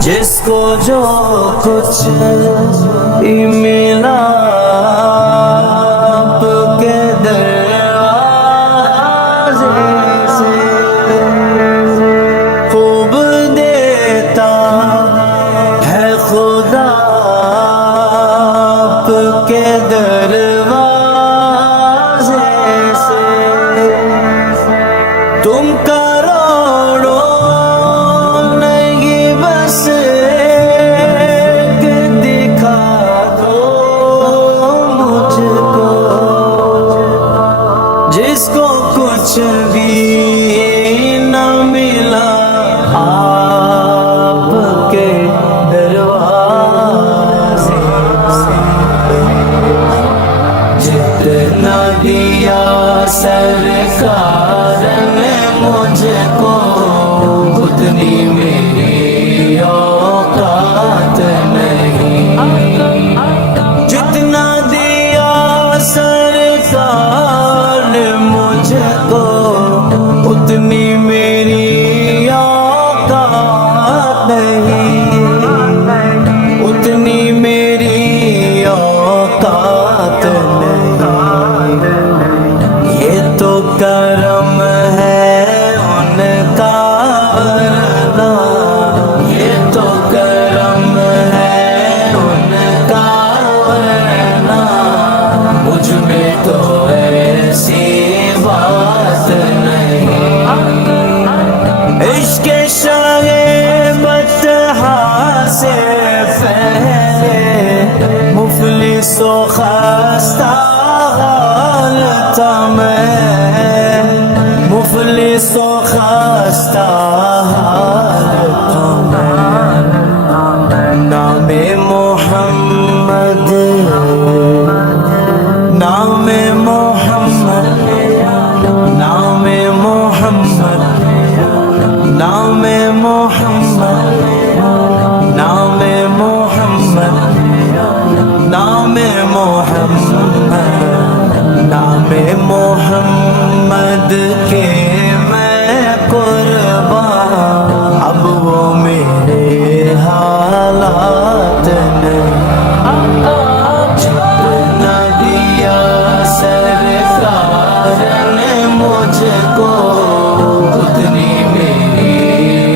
جس کو جو کچھ ملا آپ کے دروازے سے، خوب دیتا ہے خدا آپ کے دروازے سے۔ تم کروڑوں نہیں بس ایک دکھا دو مجھ کو، جس کو کچھ بھی نہ ملا آپ کے دروازے سے۔ جتنا دیا سرکار نے مجھ کو، اتنی میری اوقات نہیں۔ جتنا دیا سرکار نے مجھ کو، اتنی میری اوقات نہیں، اتنی میری اوقات نہیں۔ یہ تو کرم ہے ان کا ورنہ، یہ تو کرم ہے ان کا ورنہ، مجھ میں تو ایسی بات نہیں۔ عشق شاہ بطحا سے پہلے مفلس و خستہ حال تھا میں، مفلس و خستہ حال تھا میں۔ نام محمد، نام محمد، نام محمد، نام محمد، نام محمد، نام محمد، نام محمد کے میں قربان، اب وہ میرے حالات نہیں۔ جتنا دیا سرکار نے مجھ کو، اتنی میری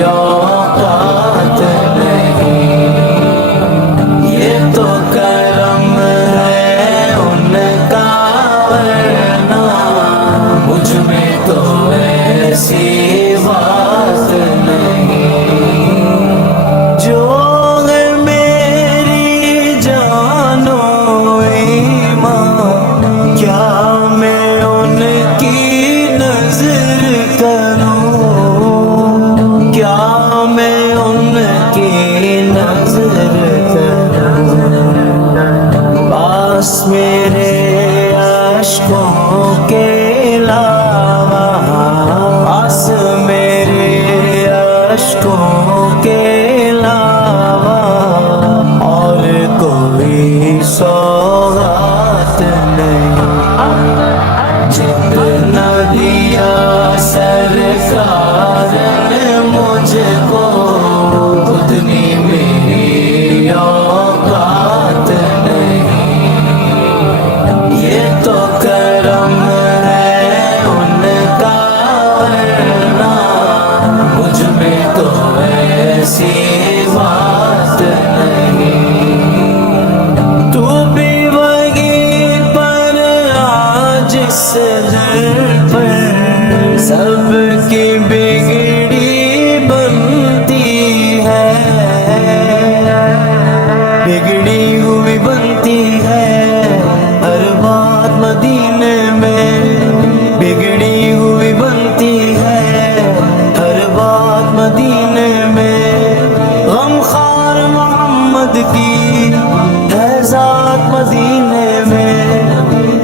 اوقات نہیں۔ یہ تو کرم ہے ان کا ورنہ، مجھ میں تو ایسی بات نہیں۔ جو ہے میری جان و ایمان، کیا میں ان کی نظر کروں، کیا میں ان کی نظر کروں؟ پاس میرے اشکوں کے علاوہ، پاس میرے اشکوں کے علاوہ اور کوئی سوغات نہیں۔ جتنا دیا سرکار نے مجھ کو، اتنی میری اوقات نہیں۔ یہ تو کرم ہے ان کا ورنہ، مجھ میں تو ایسی بات نہیں۔ تو بھی وہی پر آج اس در پر سب کی بگڑی بنتی ہے، بگڑی ہوئی بنتی ہے ہر بات مدینے میں، بگڑی ہوئی بنتی ہے ہر بات مدینے میں۔ غم خار محمد کی ہے ذات مدینے میں،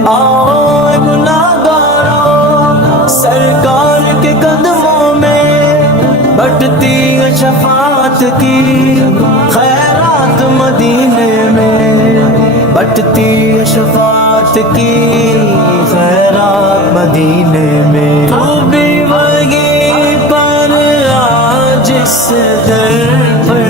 آؤ گناہگارو سرکار کے قدموں میں، بٹتی ہے شفاعت کی خیرات مدینے میں، بٹتی ہے شفاعت کی خیرات مدینے میں۔ تو بھی وہی پر آج اس در پر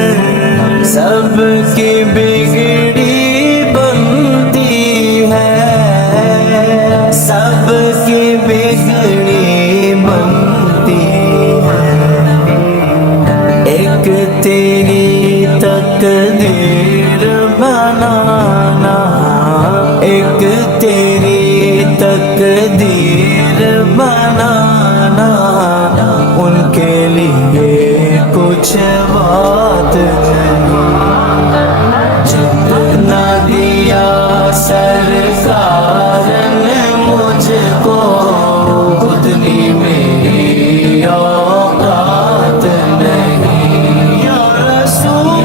کی بگڑی بنتی ہے، سب کی بگڑی بنتی ہے، ایک تیری تقدیر بنانا، ایک تیری تقدیر بنانا، ان کے لیے کچھ بات نہیں، جتنا دیا سرکار نے مجھ کو اتنی میری اوقات نہیں، یا رسول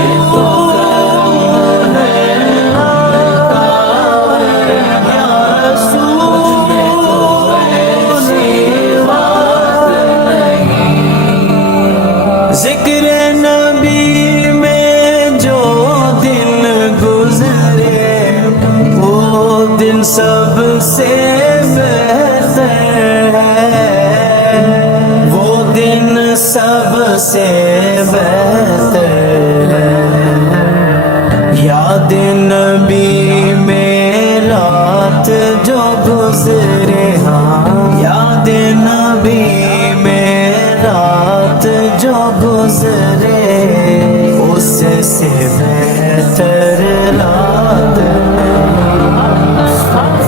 ذکر نبی میں جو دن گزرے وہ دن سب سے بہتر ہے، وہ دن سب سے بہتر ہے، یاد نبی میں رات جو گزرے، ہاں یاد نبی میں رات جو گزرے اس سے بہتر رات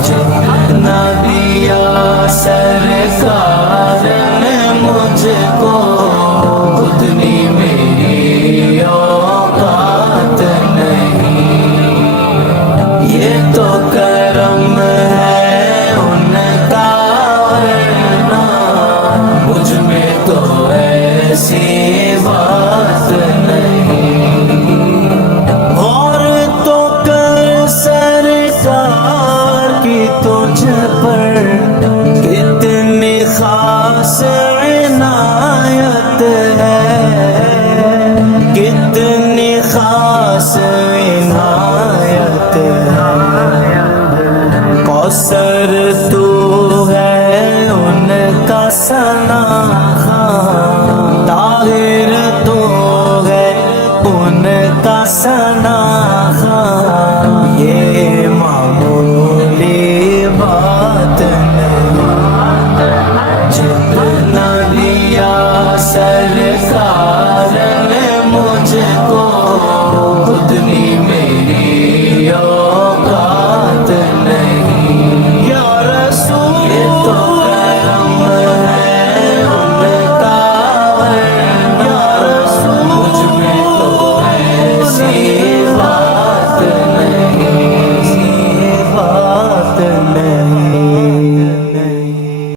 جتنا دیا سرکار نے مجھ کو اتنی میری اوقات نہیں، یہ تو کرم ہے ان کا، ورنہ مجھ میں تو ایسی بات نہیں، اور تو کر سرکار کی تجھ پر کتنی خاص عنایت ہے، کتنی خاص عنایت ہے، کوثر تو ہے ان کا ثنا خان، طاہر تو ہے ان کا ثنا خان،